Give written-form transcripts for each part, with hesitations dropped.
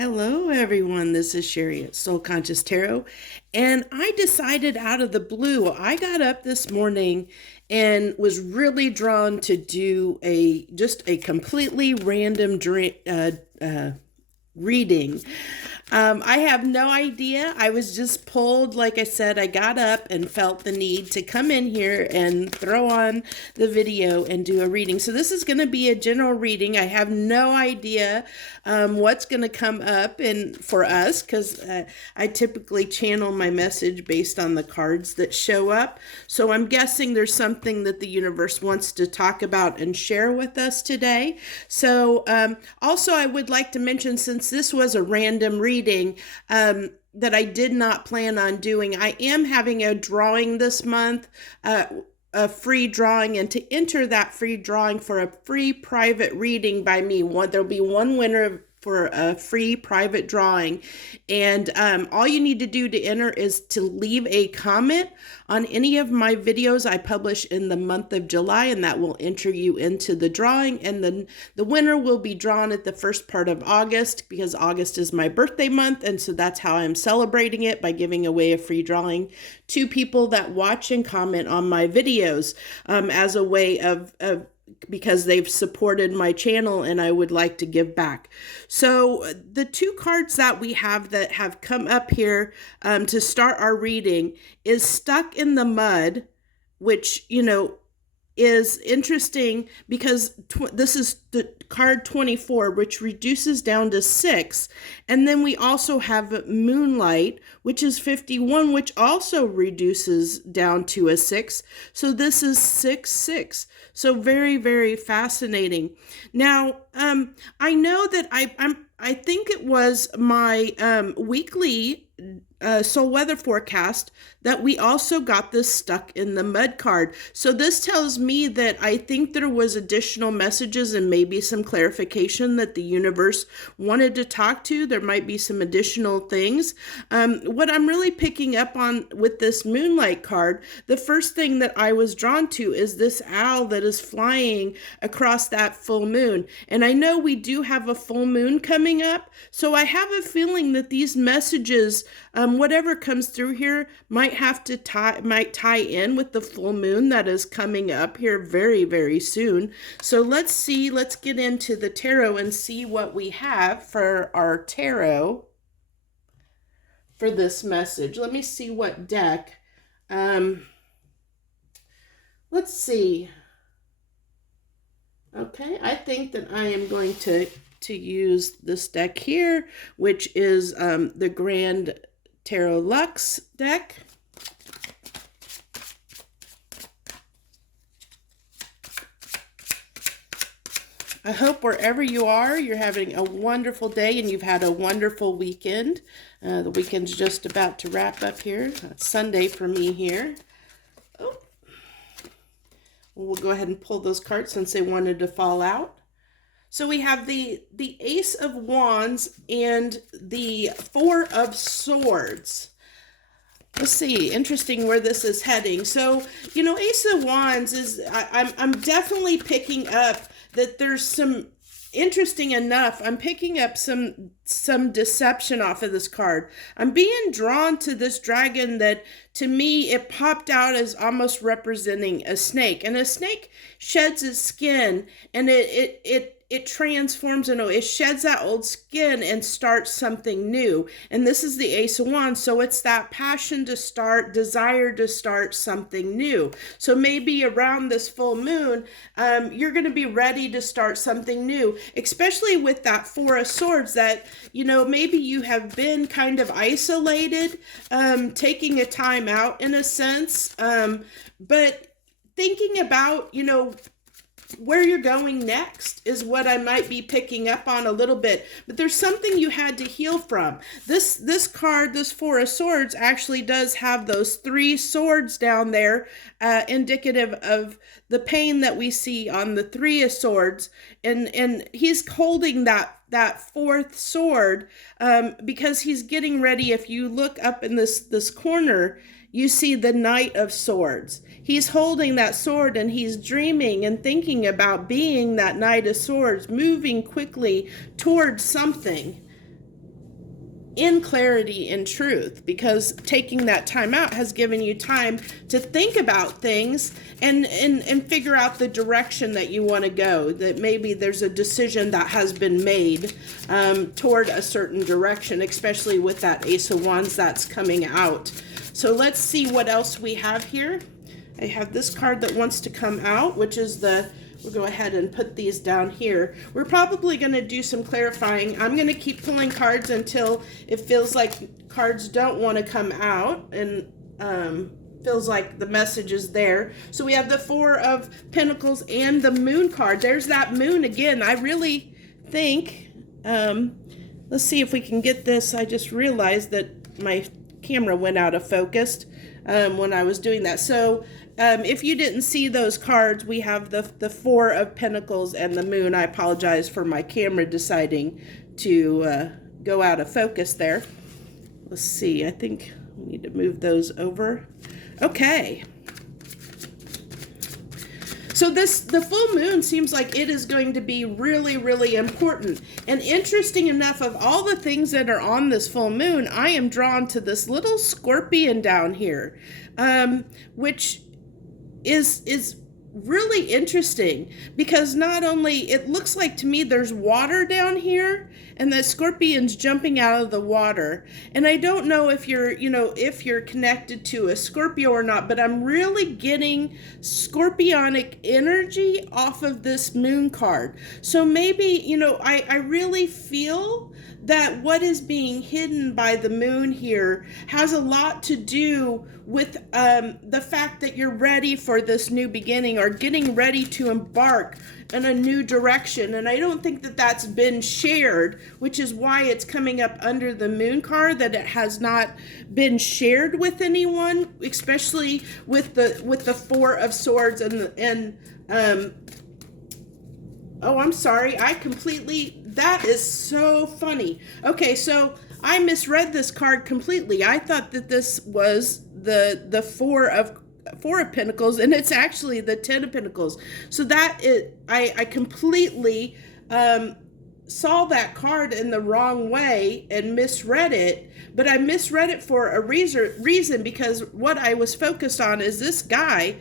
Hello, everyone. This is Sherry at Soul Conscious Tarot. And I decided out of the blue, I got up this morning and was really drawn to do just a completely random reading. I have no idea. I was just pulled, like I said, I got up and felt the need to come in here and throw on the video and do a reading. So this is going to be a general reading. I have no idea what's going to come up and for us because I typically channel my message based on the cards that show up. So I'm guessing there's something that the universe wants to talk about and share with us today. So also I would like to mention, since this was a random reading, that I did not plan on doing. I am having a drawing this month, a free drawing, and to enter that free drawing for a free private reading by me, there'll be one winner for a free private drawing. And all you need to do to enter is to leave a comment on any of my videos I publish in the month of July, and that will enter you into the drawing. And then the winner will be drawn at the first part of August, because August is my birthday month, and so that's how I'm celebrating it, by giving away a free drawing to people that watch and comment on my videos as a way of because they've supported my channel and I would like to give back. So the two cards that we have that have come up here to start our reading is Stuck in the Mud, which, is interesting because this is the card 24, which reduces down to 6. And then we also have Moonlight, which is 51, which also reduces down to a 6. So this is 6, 6. So very, very fascinating. Now, I know that I think it was my weekly soul weather forecast that we also got this Stuck in the Mud card. So this tells me that I think there was additional messages and maybe some clarification that the universe wanted to talk to. There might be some additional things. What I'm really picking up on with this Moonlight card, the first thing that I was drawn to is this owl that is flying across that full moon. And I know we do have a full moon coming up, so I have a feeling that these messages, whatever comes through here, might tie in with the full moon that is coming up here very, very soon. So let's get into the tarot and see what we have for our tarot for this message. Let me see what deck. Let's see. Okay, I think that I am going to use this deck here, which is the Grand Tarot Luxe deck. I hope wherever you are, you're having a wonderful day and you've had a wonderful weekend. The weekend's just about to wrap up here. It's Sunday for me here. Oh. We'll go ahead and pull those cards since they wanted to fall out. So we have the Ace of Wands and the Four of Swords. Let's see, interesting where this is heading. So, Ace of Wands is, I'm definitely picking up that there's some, interesting enough, I'm picking up some deception off of this card. I'm being drawn to this dragon that, to me, it popped out as almost representing a snake. And a snake sheds its skin, and it transforms, it sheds that old skin and starts something new. And this is the Ace of Wands, so it's that passion to start, desire to start something new. So maybe around this full moon, you're going to be ready to start something new, especially with that Four of Swords that, maybe you have been kind of isolated, taking a time out in a sense, but thinking about, where you're going next is what I might be picking up on a little bit. But there's something you had to heal from. This card, this Four of Swords, actually does have those 3 swords down there, indicative of the pain that we see on the 3 of Swords. And he's holding that 4th sword because he's getting ready. If you look up in this corner, you see the Knight of Swords. He's holding that sword and he's dreaming and thinking about being that Knight of Swords, moving quickly towards something. in clarity and truth, because taking that time out has given you time to think about things and figure out the direction that you want to go, that maybe there's a decision that has been made toward a certain direction, especially with that Ace of Wands that's coming out. So let's see what else we have here. I have this card that wants to come out, which is we'll go ahead and put these down here. We're probably going to do some clarifying. I'm going to keep pulling cards until it feels like cards don't want to come out and feels like the message is there. So we have the Four of Pentacles and the Moon card. There's that moon again. I really think, let's see if we can get this. I just realized that my camera went out of focus when I was doing that. So if you didn't see those cards, we have the Four of Pentacles and the Moon. I apologize for my camera deciding to go out of focus there. Let's see. I think we need to move those over. Okay. So the full moon seems like it is going to be really, really important. And interesting enough, of all the things that are on this full moon, I am drawn to this little scorpion down here, which is really interesting, because not only it looks like to me there's water down here and the scorpion's jumping out of the water, and I don't know if you're connected to a Scorpio or not, but I'm really getting scorpionic energy off of this moon card. So maybe I really feel that what is being hidden by the moon here has a lot to do with the fact that you're ready for this new beginning, or getting ready to embark in a new direction. And I don't think that that's been shared, which is why it's coming up under the moon card, that it has not been shared with anyone, especially with the Four of Swords and oh, I'm sorry. That is so funny. Okay, so I misread this card completely. I thought that this was the Four of Pentacles, and it's actually the Ten of Pentacles. So I completely saw that card in the wrong way and misread it. But I misread it for a reason, because what I was focused on is this guy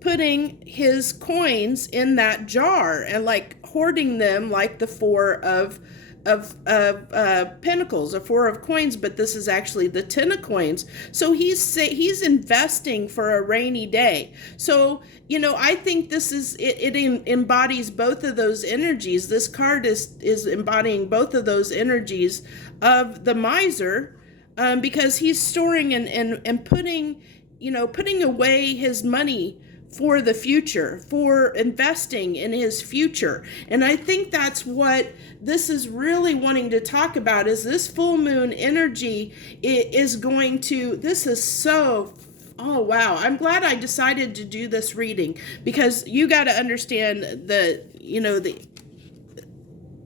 putting his coins in that jar and like hoarding them like the Four of Pentacles, a Four of Coins, but this is actually the Ten of Coins. So he's investing for a rainy day. So I think this is it embodies both of those energies. This card is embodying both of those energies of the miser, because he's storing and putting away his money for the future, for investing in his future. And I think that's what this is really wanting to talk about, is this full moon energy is going to, this is so, oh wow, I'm glad I decided to do this reading, because you got to understand the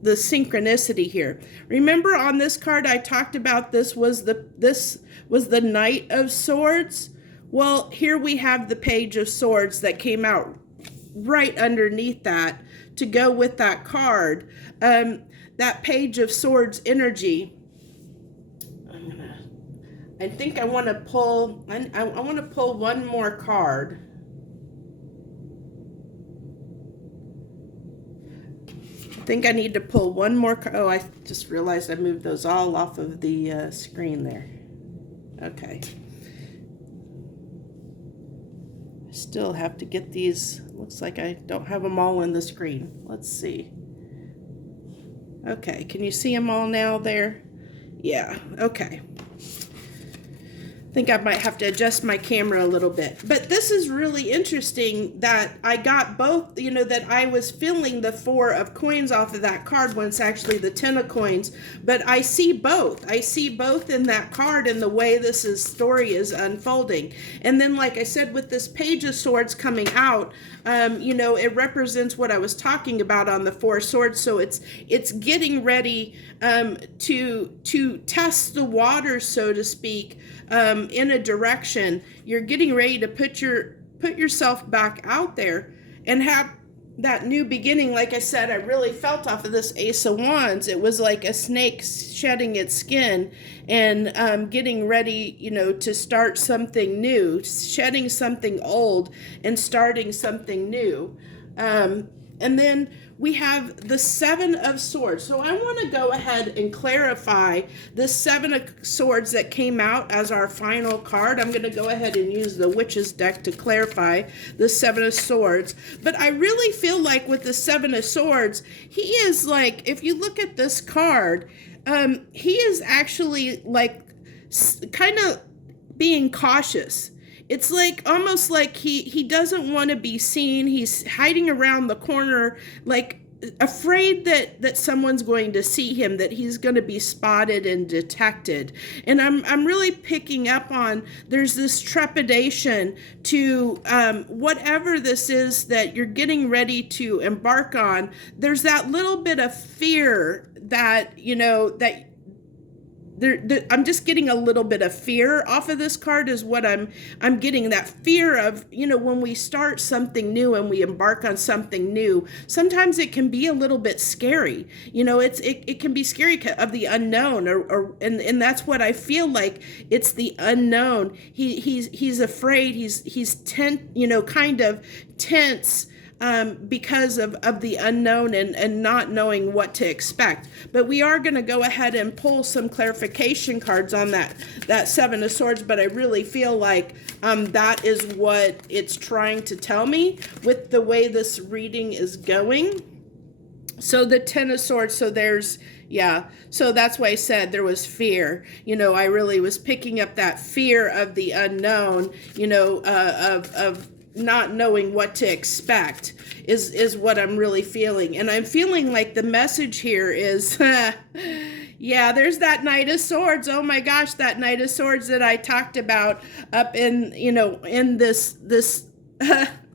synchronicity here. Remember on this card I talked about this was the Knight of Swords? Well, here we have the Page of Swords that came out right underneath that to go with that card. That Page of Swords energy. I think I want to pull. I want to pull one more card. I think I need to pull one more. Oh, I just realized I moved those all off of the screen there. Okay. Still have to get these. Looks like I don't have them all on the screen. Let's see. Okay, can you see them all now there? Yeah, okay. I think I might have to adjust my camera a little bit. But this is really interesting that I got both, that I was feeling the Four of Coins off of that card when it's actually the Ten of Coins. But I see both. I see both in that card and the way this story is unfolding. And then, like I said, with this Page of Swords coming out, it represents what I was talking about on the Four of Swords. So it's getting ready to test the waters, so to speak, in a direction. You're getting ready to put yourself back out there and that new beginning, like I said, I really felt off of this Ace of Wands. It was like a snake shedding its skin and getting ready, to start something new, shedding something old and starting something new. And then we have the Seven of Swords. So I want to go ahead and clarify the Seven of Swords that came out as our final card. I'm going to go ahead and use the Witch's deck to clarify the Seven of Swords. But I really feel like with the Seven of Swords, he is like, if you look at this card, he is actually like kind of being cautious. It's like almost like he doesn't want to be seen. He's hiding around the corner, like afraid that someone's going to see him, that he's going to be spotted and detected. And I'm really picking up on there's this trepidation to whatever this is that you're getting ready to embark on. There's that little bit of fear that that I'm just getting a little bit of fear off of this card is what I'm getting, that fear of, when we start something new and we embark on something new, sometimes it can be a little bit scary. It can be scary of the unknown and that's what I feel like. It's the unknown. He's afraid. He's kind of tense because of the unknown and not knowing what to expect. But we are going to go ahead and pull some clarification cards on that Seven of Swords, but I really feel like that is what it's trying to tell me with the way this reading is going. So the Ten of Swords, so that's why I said there was fear. I really was picking up that fear of the unknown, of not knowing what to expect is what I'm really feeling. And I'm feeling like the message here is, yeah, there's that Knight of Swords. Oh my gosh, that Knight of Swords that I talked about up in, in this,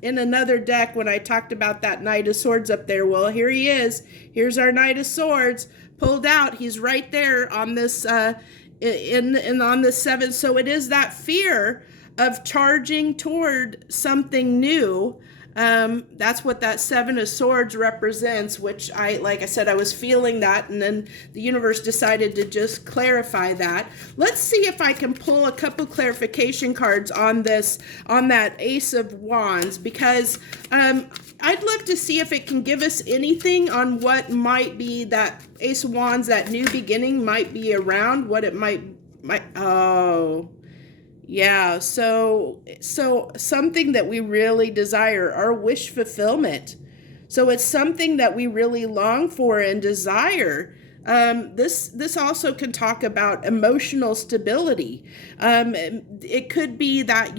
in another deck when I talked about that Knight of Swords up there. Well, here he is. Here's our Knight of Swords pulled out. He's right there on this, on the seventh. So it is that fear of charging toward something new. That's what that Seven of Swords represents, which like I said, I was feeling that, and then the universe decided to just clarify that. Let's see if I can pull a couple clarification cards on that Ace of Wands, because I'd love to see if it can give us anything on what might be that Ace of Wands, that new beginning might be around, what it might, yeah, so something that we really desire, our wish fulfillment. So it's something that we really long for and desire. This also can talk about emotional stability. It could be that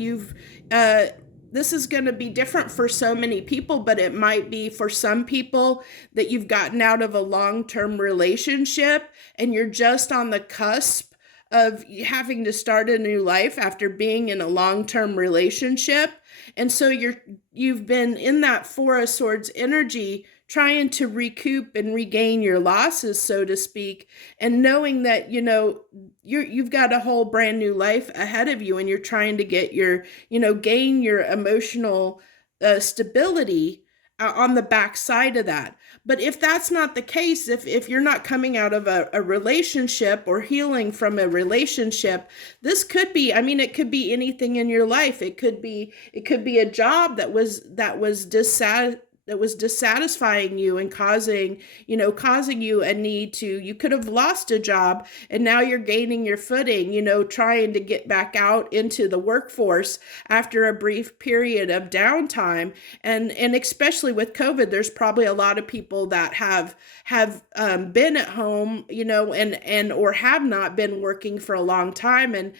this is going to be different for so many people, but it might be for some people that you've gotten out of a long-term relationship and you're just on the cusp of having to start a new life after being in a long-term relationship. And so you've been in that Four of Swords energy, trying to recoup and regain your losses, so to speak, and knowing that, you've got a whole brand new life ahead of you, and you're trying to get gain your emotional stability on the back side of that. But if that's not the case, if you're not coming out of a relationship or healing from a relationship, this could be, it could be anything in your life. It could be a job that was dissatisfying you and causing you a need to, you could have lost a job and now you're gaining your footing, trying to get back out into the workforce after a brief period of downtime. And especially with COVID, there's probably a lot of people that have been at home, and or have not been working for a long time. And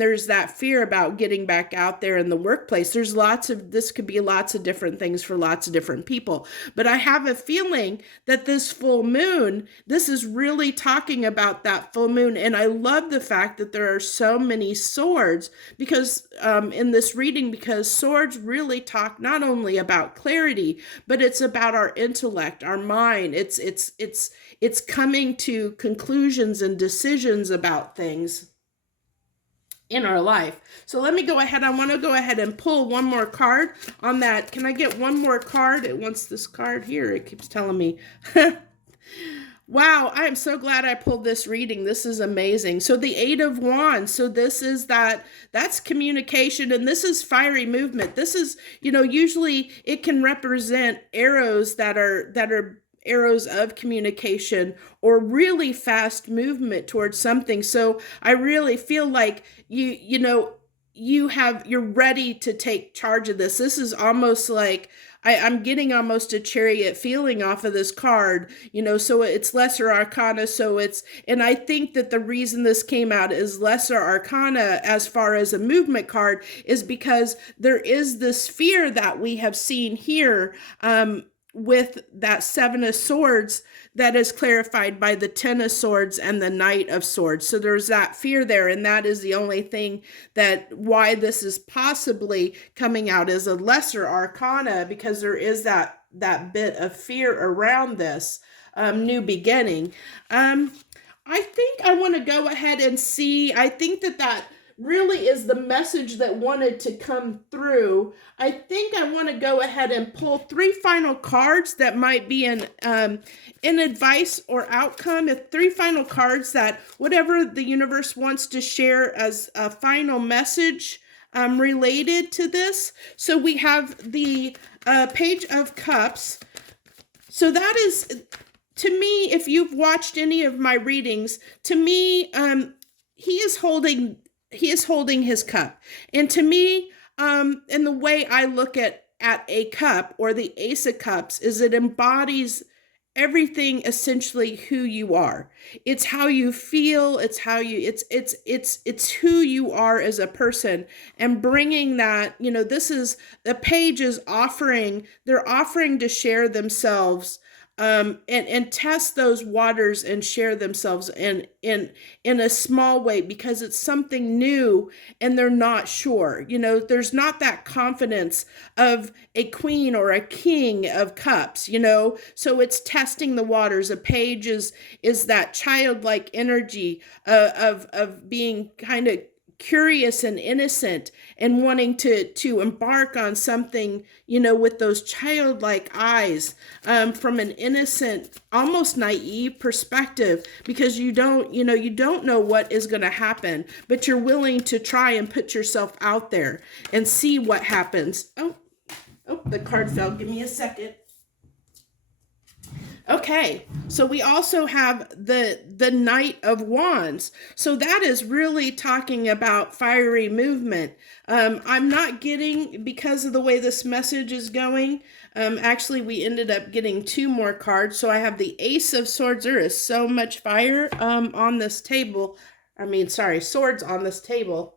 there's that fear about getting back out there in the workplace. This could be lots of different things for lots of different people. But I have a feeling that this full moon, this is really talking about that full moon. And I love the fact that there are so many swords because in this reading, because swords really talk not only about clarity, but it's about our intellect, our mind. It's coming to conclusions and decisions about things. in our life. So let me go ahead. I want to go ahead and pull one more card on that. Can I get one more card? It wants this card here. It keeps telling me. Wow, I am so glad I pulled this reading. This is amazing. So the Eight of Wands. So this is that's communication, and this is fiery movement. This is, usually it can represent arrows that are arrows of communication or really fast movement towards something. So I really feel like you're ready to take charge of this. This is almost like I'm getting almost a chariot feeling off of this card, so it's lesser arcana. And I think that the reason this came out as lesser arcana as far as a movement card is because there is this fear that we have seen here, with that Seven of Swords that is clarified by the Ten of Swords and the Knight of Swords. So there's that fear there, and that is the only thing why this is possibly coming out as a lesser arcana, because there is that bit of fear around this new beginning. I think I want to go ahead and see. I think that really is the message that wanted to come through. I think I want to go ahead and pull 3 final cards that might be in advice or outcome. If 3 final cards that whatever the universe wants to share as a final message related to this. So we have the Page of Cups. So that is, to me, if you've watched any of my readings, to me, he is holding his cup. And to me, in the way I look at a cup, or the Ace of Cups, is it embodies everything, essentially who you are. It's how you feel, it's how it's who you are as a person, and bringing that, this is, the page is they're offering to share themselves, and test those waters and share themselves in a small way, because it's something new and they're not sure. There's not that confidence of a queen or a king of cups, so it's testing the waters. A page is that childlike energy of being kind of curious and innocent and wanting to embark on something, with those childlike eyes, from an innocent, almost naive perspective, because you don't know what is going to happen, but you're willing to try and put yourself out there and see what happens. Oh, the card fell. Give me a second. Okay, so we also have the Knight of Wands. So that is really talking about fiery movement. I'm not getting, because of the way this message is going, actually we ended up getting 2 more cards. So I have the Ace of Swords. There is so much fire on this table. Swords on this table.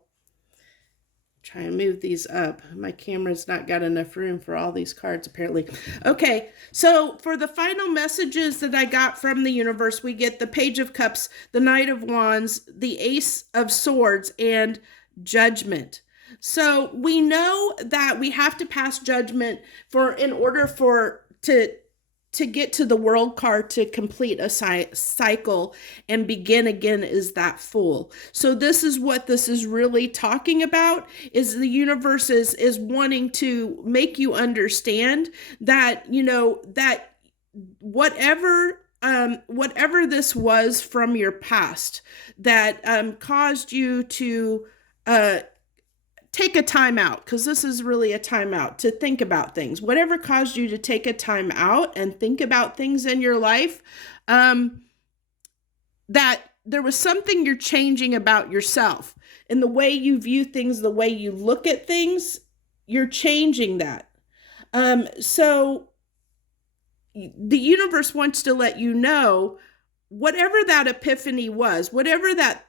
Try and move these up. My camera's not got enough room for all these cards, apparently. Okay, so for the final messages that I got from the universe, we get the Page of Cups, the Knight of Wands, the Ace of Swords, and Judgment. So we know that we have to pass judgment in order to get to the World card, to complete a cycle and begin again, is that Fool. So this is what this is really talking about, is the universe is wanting to make you understand that, that whatever this was from your past that caused you to take a time out, because this is really a time out to think about things. Whatever caused you to take a time out and think about things in your life, that there was something you're changing about yourself. In the way you view things, the way you look at things, you're changing that. So the universe wants to let you know, whatever that epiphany was, whatever that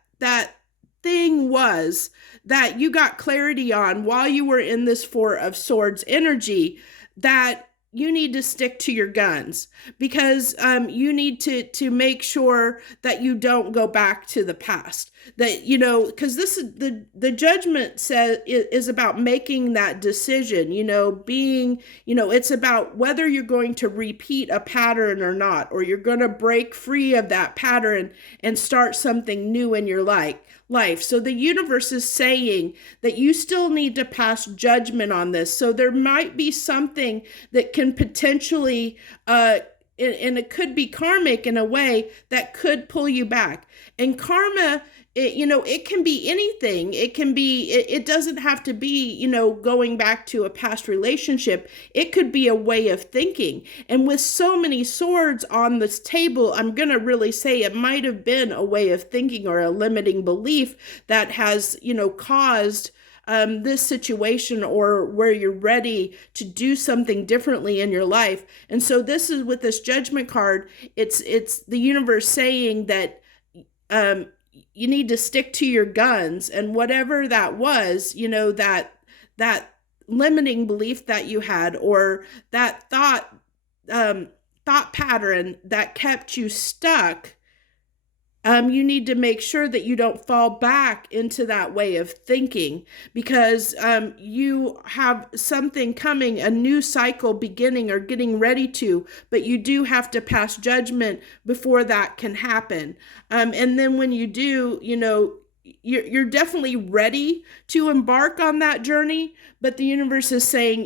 thing was that you got clarity on while you were in this Four of Swords energy, that you need to stick to your guns, because you need to make sure that you don't go back to the past. That, because this is the judgment says is about making that decision. Being, it's about whether you're going to repeat a pattern or not, or you're going to break free of that pattern and start something new in your life. So the universe is saying that you still need to pass judgment on this. So there might be something that can potentially, and it could be karmic in a way that could pull you back. And karma, it can be anything. It doesn't have to be, going back to a past relationship. It could be a way of thinking. And with so many swords on this table, I'm going to really say it might have been a way of thinking or a limiting belief that has, caused this situation, or where you're ready to do something differently in your life. And so this is, with this judgment card, it's the universe saying that you need to stick to your guns, and whatever that was, that limiting belief that you had, or that thought pattern that kept you stuck. You need to make sure that you don't fall back into that way of thinking, because you have something coming, a new cycle beginning or getting ready to, but you do have to pass judgment before that can happen. And then when you do, you're definitely ready to embark on that journey, but the universe is saying,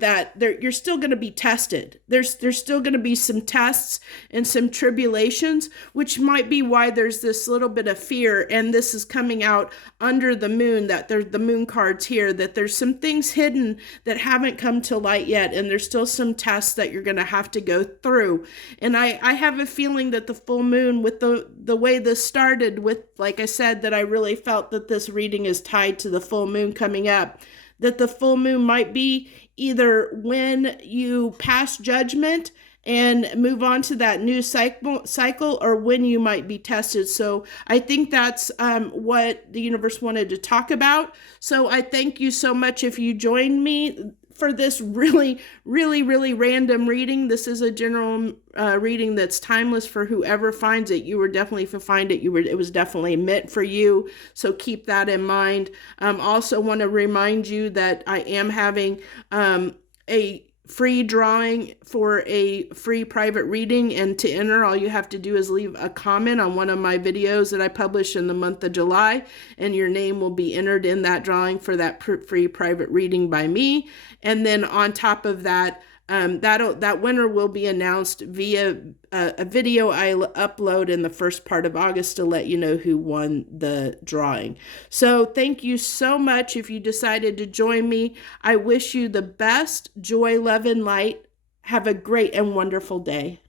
that you're still going to be tested. There's still going to be some tests and some tribulations, which might be why there's this little bit of fear. And this is coming out under the moon, that there's the moon cards here, that there's some things hidden that haven't come to light yet. And there's still some tests that you're going to have to go through. And I have a feeling that the full moon, with the way this started with, like I said, that I really felt that this reading is tied to the full moon coming up, that the full moon might be either when you pass judgment and move on to that new cycle, or when you might be tested. So I think that's what the universe wanted to talk about. So I thank you so much if you joined me for this really, really, really random reading. This is a general reading that's timeless for whoever finds it. You were definitely, if you find it, it was definitely meant for you. So keep that in mind. Also want to remind you that I am having a free drawing for a free private reading, and to enter, all you have to do is leave a comment on one of my videos that I publish in the month of July, and your name will be entered in that drawing for that free private reading by me. And then on top of that, that winner will be announced via a video I upload in the first part of August to let you know who won the drawing. So thank you so much if you decided to join me. I wish you the best joy, love, and light. Have a great and wonderful day.